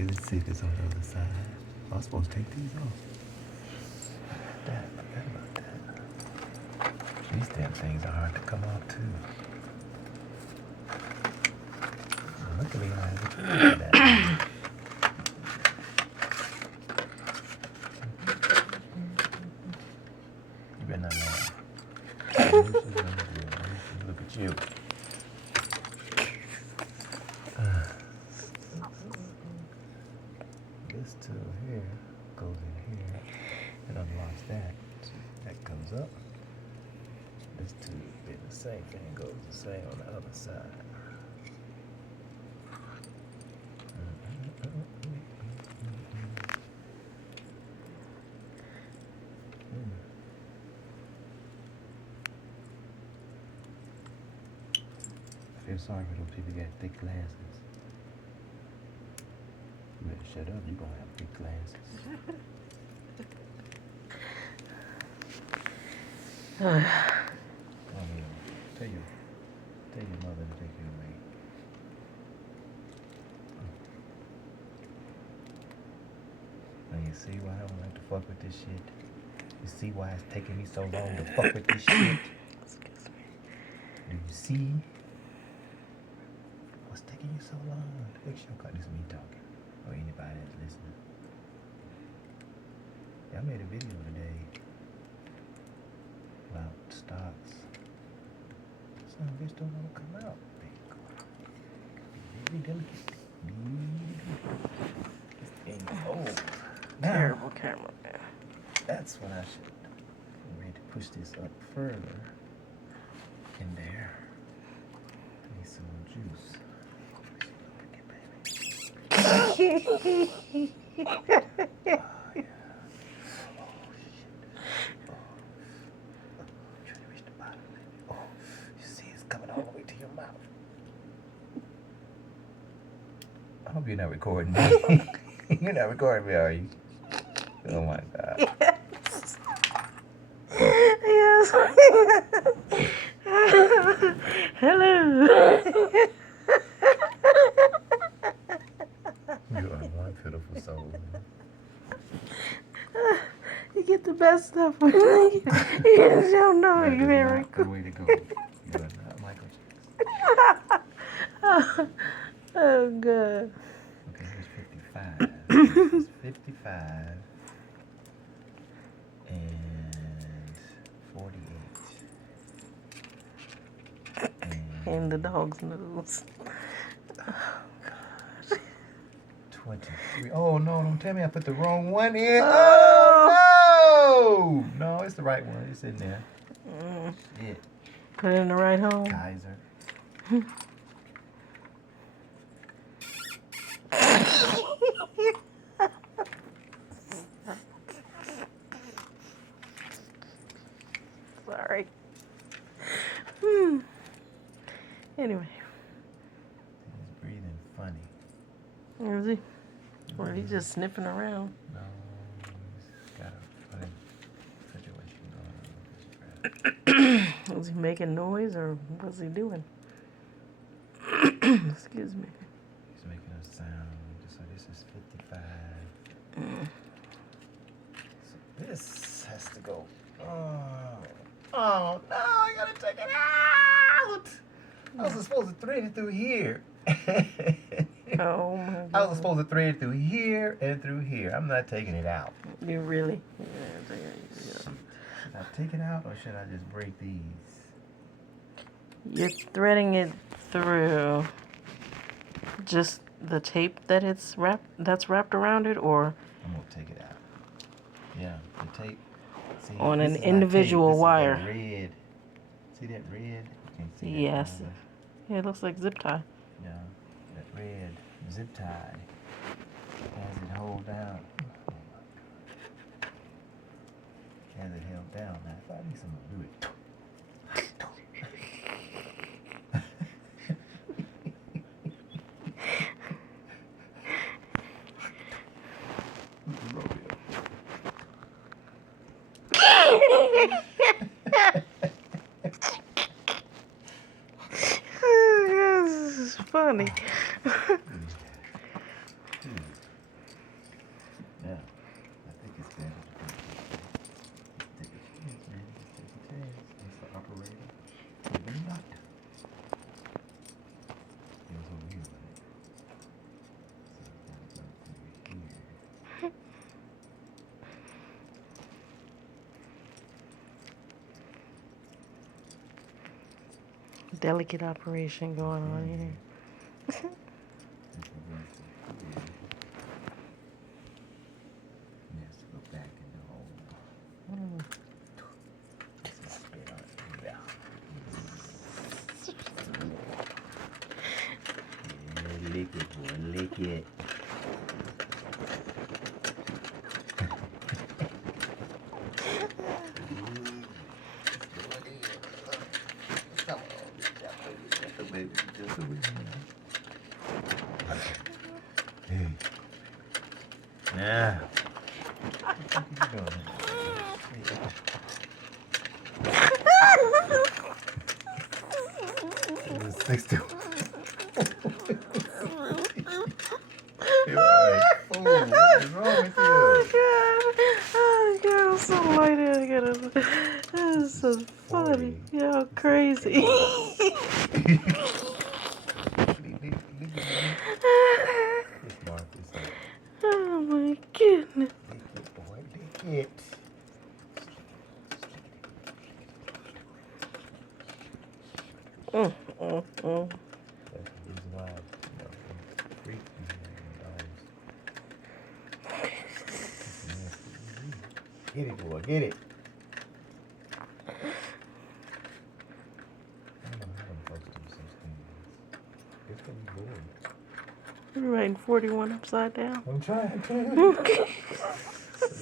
Okay, let's see if it's on the other side. I was supposed to take these off. I forgot about that. These damn things are hard to come off too. Luckily, I have that. You better not laugh. Look at you. This tool here goes in here. It unlocks that. That comes up. This tube did the same thing, goes the same on the other side. I feel sorry for those people who got thick glasses. You better shut up, you're gonna have thick glasses. Tell your mother to take you away. Now you see why I don't like to fuck with this shit? You see why it's taking me so long to fuck with this shit? Excuse me. Do you see? What's taking you so long? Make sure this is me talking. Or anybody that's listening. Yeah, I made a video today about stocks. Some of this don't want to come out. Very delicate. This thing is old. Now, Terrible camera, man. that's what I should. I'm ready to push this up further in there. Need some more juice. Oh, yeah. I hope you're not recording me. You're not recording me, are you? Oh my God. Yes. Yes. Hello. You are one pitiful soul. You get the best stuff when you don't know That you is very not the way to go. You are not Michael Jackson. Oh, good. Okay, here's 55. This is 55 and 48. And the dog's nose. 23. Oh no, don't tell me I put the wrong one in. Oh no! No, it's the right one. It's in there. Shit. Put it in the right hole. Kaiser. Sorry. Anyway. He's breathing funny. Is he? Or is he just sniffing around? No, he's got a funny situation going on. Was he making noise or what's he doing? Excuse me. He's making a sound. So this is 55. So this has to go. Oh no, I gotta take it out. I was supposed to thread it through here. Oh my God. I was supposed to thread it through here and through here. I'm not taking it out. You really? Yeah. Should I take it out or should I just break these? You're threading it through just the tape that's wrapped around it, or I'm gonna take it out. Yeah, the tape. See, on an this is individual not tape. wire. This is that red. See that red? You can't see that. Yes. probably. Yeah, it looks like zip tie. Yeah, that red zip tie has it hold down. Oh my God. Has it held down. Now, if I need someone to do it. This is funny. delicate operation going on here. Yes, go back in the hole. This is spit on it. Yeah, lick it, boy, lick it. Hey. Yeah. What are you doing? It was 60. You're like, oh, what is wrong with you? Oh God, I'm so lightheaded. This is so funny. Yeah, crazy. Oh my goodness. Lick it, boy, lick it. Mm. That's the reason why, freak dogs. Get it, boy, get it. I don't know how them folks do such things. It's gonna be bored. You're writing 41 upside down. I'm trying to.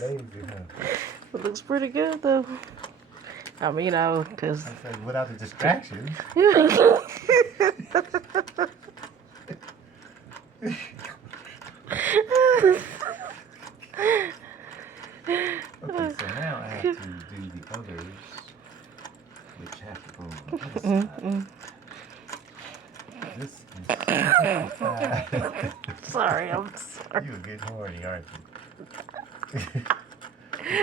Lazy, huh? It looks pretty good though. I mean, because I said without the distractions. Okay, so now I have to do the others, which have to go on the other side. This is sorry, I'm sorry. You're getting horny, aren't you? No.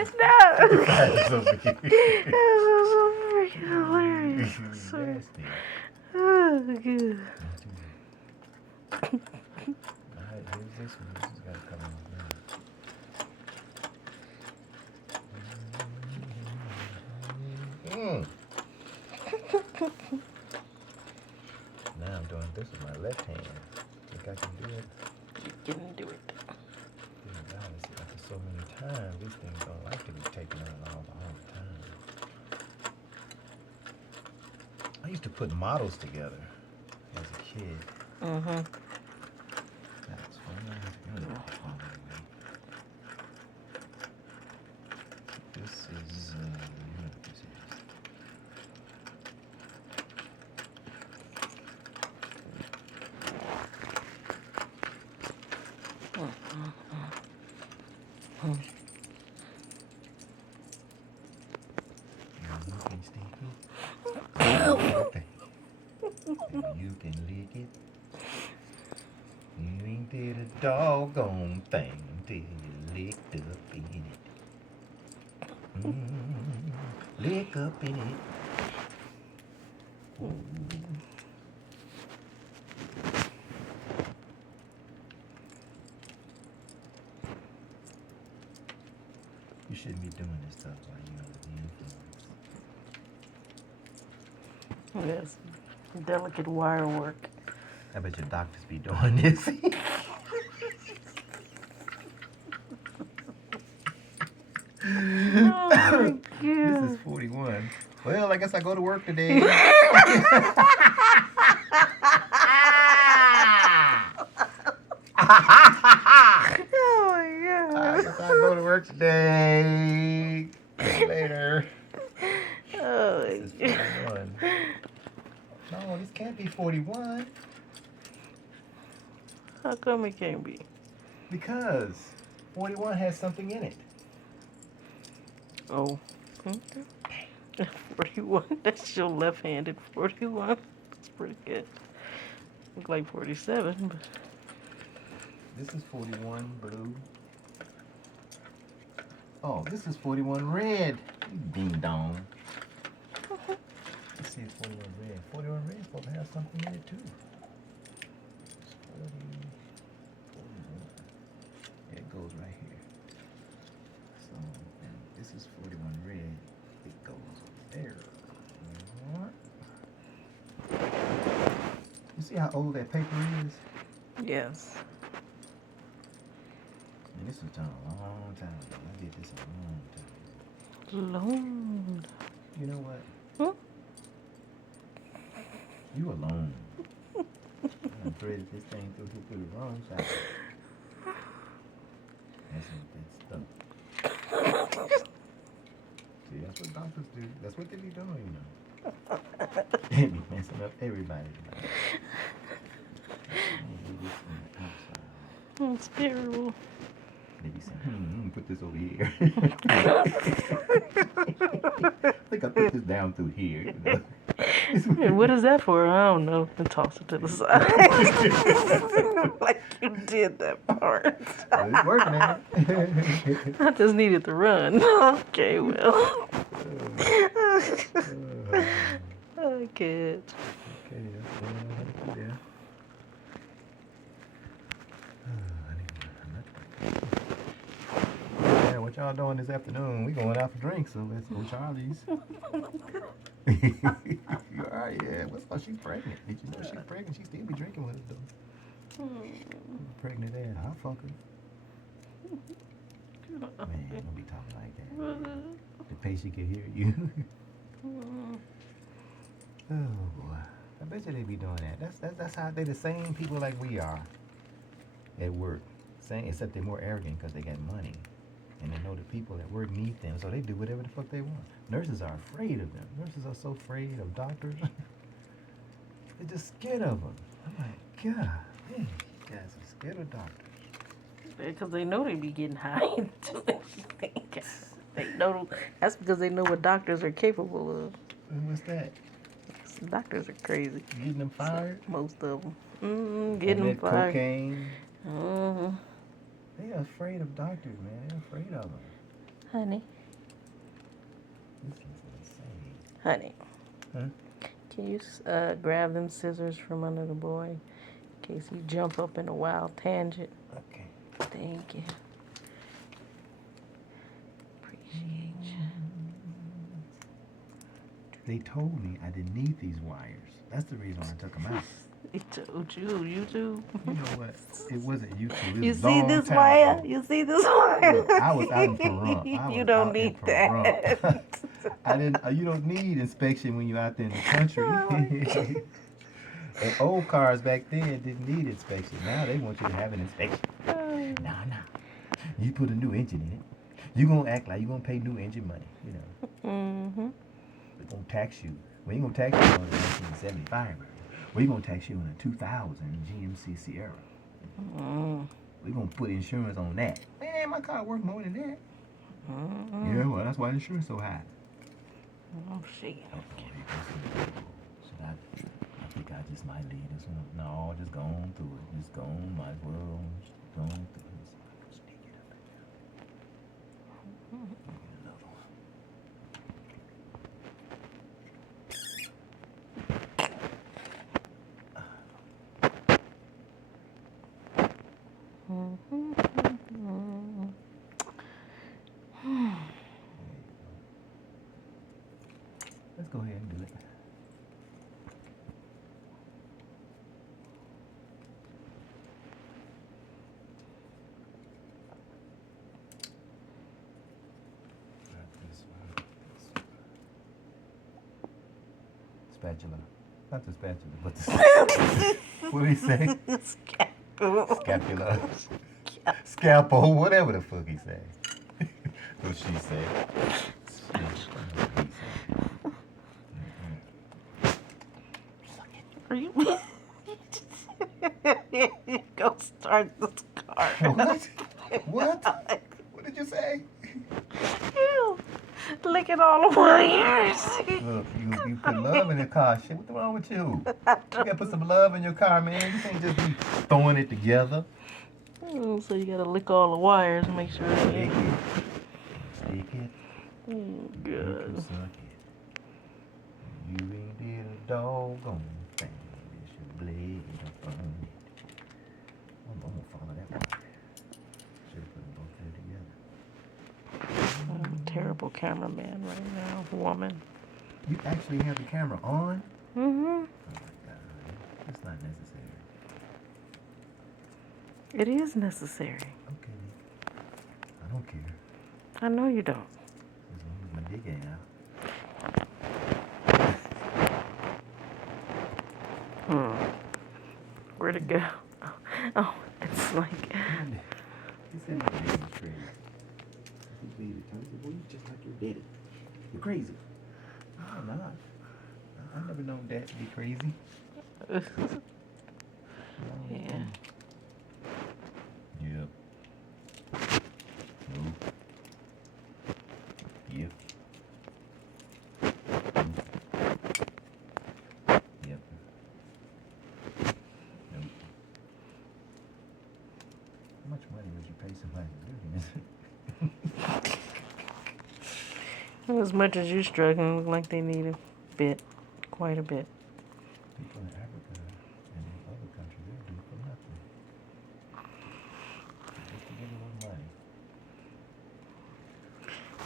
That's so big. This is so freaking hilarious. Nasty. Oh, good. Alright, here's this one. This has got to come on now. Now I'm doing this with my left hand. Think I can do it? You can do it. Dear God, it's after so many times, these things don't like to be taken out all the time. I used to put models together as a kid. Mm-hmm. That's fun. This is, you can lick it. You ain't did a doggone thing till you licked up in it. Lick up in it. You shouldn't be doing this stuff while you're under the influence. Yes. Delicate wire work. I bet your doctors be doing this. Oh my God. This is 41. Well, I guess I go to work today. Oh my God. I guess I go to work today. See you later. Oh This is 41. No, this can't be 41. How come it can't be? Because 41 has something in it. Oh. Okay. 41. That's your left-handed 41. That's pretty good. Look like 47, but This is 41 blue. Oh, this is 41 red. You ding dong. Let's see, it's 41 red. 41 red is supposed to have something in it too. It's 41. Yeah, it goes right here. So, and this is 41 red. It goes there. see how old that paper is? Yes. And this was done a long time ago. I did this a long time ago. Lord. You know what? Hmm? You alone. I done threaded this thing through the wrong side. That's stuff. See, that's what doctors do. That's what they be doing, you know. They be messing up everybody's life. It's terrible. They be saying, put this over here. I think I put this down through here, you know. Hey, what is that for? I don't know. And toss it to the side. Like you did that part. Well, it's working, man. I just needed to run. Okay, well. I can't. Okay, that's what I had to do there. Yeah, what y'all doing this afternoon? We going out for drinks, so let's go Charlie's. You alright? Yeah. What's up? She's pregnant. Did you know she's pregnant? She still be drinking with us though. Pregnant ass hot fucker. Man, don't be talking like that. The patient can hear you. Oh boy. I bet you they be doing that. That's how they the same people like we are at work. Same, except they're more arrogant because they got money. And they know the people that work need them, so they do whatever the fuck they want. Nurses are afraid of them. Nurses are so afraid of doctors. They're just scared of them. I'm like, God, man, you guys are scared of doctors. Because they know they be getting high into anything. They know that's because they know what doctors are capable of. And what's that? Doctors are crazy. Getting them fired? Most of them. Getting them fired. Cocaine. Mm-hmm. They are afraid of doctors, man. They're afraid of them. Honey. This is insane. Honey. Huh? Can you grab them scissors from under the boy in case you jump up in a wild tangent? Okay. Thank you. Appreciate you. They told me I didn't need these wires. That's the reason I took them out. He told you, YouTube. You know what? It wasn't YouTube. It You was see long this time wire? ago. You see this wire? Look, I was out in Pahrump. You don't need that. I didn't. You don't need inspection when you're out there in the country. And old cars back then didn't need inspection. Now they want you to have an inspection. No. You put a new engine in it. You gonna act like you gonna pay new engine money. You know. Mm-hmm. They're gonna tax you. We ain't gonna tax you on a 1970 Firebird. We're gonna tax you on a 2000 GMC Sierra. We're gonna put insurance on that. Man, my car worth more than that. Yeah, well, that's why the insurance so high. Oh, shit. So I think I just might leave this one. No, just go on through it. Just go on, might as well just go on through it. Sneak it up in there. Another one. Let's go ahead and do it. Spatula. Not the spatula, but the what did he say? Scapula. Scalpel, whatever the fuck he said. What she said. Are you? Go start this car. What? What? What did you say? You licking all the wires. Look, you put love in the car. Shit, what's wrong with you? You gotta put some love in your car, man. You can't just be throwing it together. Oh, so you gotta lick all the wires and make sure Stick they it. Stick it. Oh, You good. can suck it. You ain't did a doggone thing. It's your blade up on it. I'm gonna follow that one. Should've put them both there together. I'm a terrible cameraman right now, woman. You actually have the camera on? Mm-hmm. Oh my God. It's not not necessary. It is necessary. Okay. I don't care. I know you don't. As long as my dick ain't out. Where'd it go? Oh, it's like. He said my daddy was crazy. He believed it. Tony said, boy, you just like your daddy. You're crazy. No, I'm not. I've never known dad to be crazy. No. Yeah. Yep. Nope. Yep. Nope. Yep. Nope. How much money would you pay somebody to do this? As much as you're struggling, look like they need a bit, quite a bit. People in Africa and in other countries, they'll do it for nothing. Just to get a little money.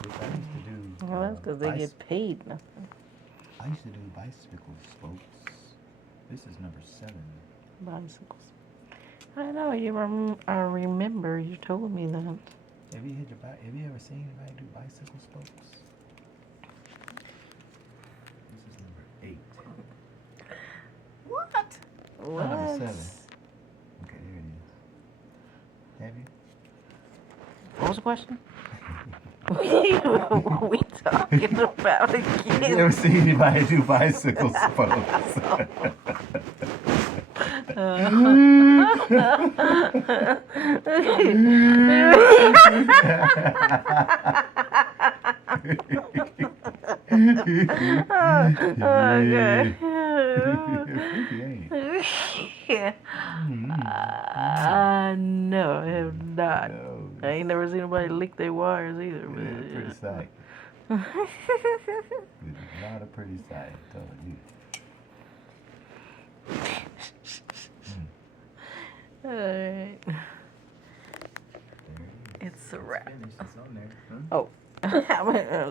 Which I used to do. Well, that's because they get paid nothing. I used to do bicycle spokes. This is number 7. Bicycles. I know I remember you told me that. Have you ever seen anybody do bicycle spokes? This is number 8. What? Oh, number 7. Okay, there it is. Have you? What was the question? What are we talking about Have you again? ever seen anybody do bicycle spokes? No, I have not. No, I ain't never seen anybody lick their wires either. it's a pretty sight. It's not a pretty sight, I'm telling you. Alright. There it is. It's a wrap. Finished. It's on there. Huh? Oh.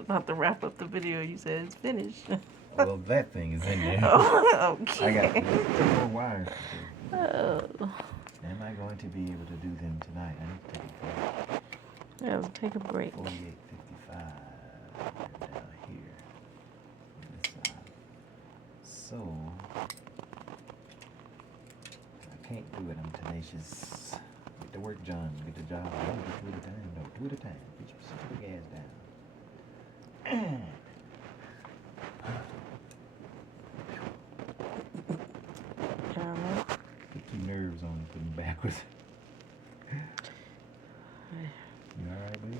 Not to wrap up the video, you said it's finished. Well, that thing is in there. Oh, I got okay. 2 more wires to do. Oh. Am I going to be able to do them tonight? I need to take a break. Yeah, let's take a break. 48.55 down here. On this side. So, I can't do it. I'm tenacious. Get the work done. Get the job done. Get 2 at a time. No, 2 at a time. Get your stupid gas down. Alright. Put 2 nerves on and put them backwards. You alright, baby?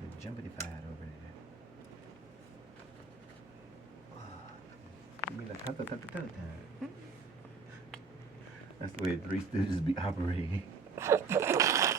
You're jumpity-fied over there. Give me the time. That's the way 3 Stooges be operating.